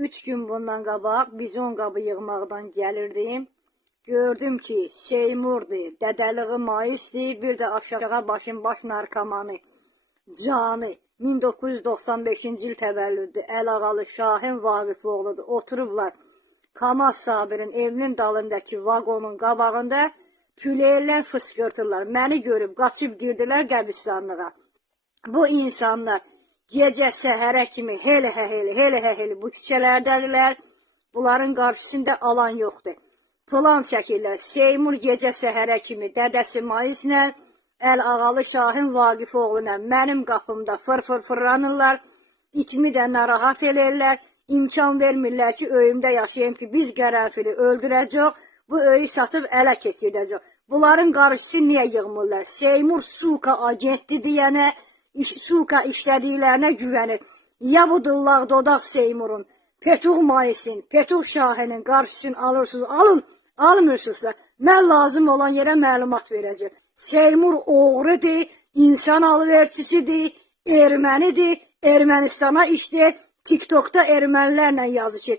3 gün bundan qabaq bizon qabı yığmaqdan gəlirdim. Gördüm ki, Seymurdur, Dədəliği Maisdir, bir də aşağı başın baş narkomanı Canı 1995-ci il təvəllüddür. Əlağalı Şahin Vaqifoğludur. Oturublar Kamaz Sabirin evinin dalındakı vagonun qabağında küləyirlər fıskırtırlar. Məni görüb qaçıb girdilər qəbristanlığa. Bu insanlar gecə səhərə kimi hele bu küçələrdədirlər. Bunların qarşısında alan yoxdur. Plan çəkirlər. Seymur gecə səhərə kimi dədəsi Maislə, Əlağalı Şahin Vaqifoğlu'na mənim qapımda fırlanırlar. İtimi də narahat eləyirlər. İmkan vermirlər ki, öyümdə yaşayayım ki, biz qərəfili öldürəcək, bu öyü satıb ələ keçirdəcək. Bunların qarşısı niyə yığmırlar? Seymur suka agentdir deyənə, suka işlədiklərinə güvənir. Ya bu dillaq dodaq Seymurun, Petuh Maisin, Petuh Şahinin qarşısını alırsınız, almırsınız da, mən lazım olan yerə məlumat verəcəm. Seymur oğrudur, insan alıverçisidir, ermənidir, Ermənistana işləyir, TikTokda ermənilərlə yazışır.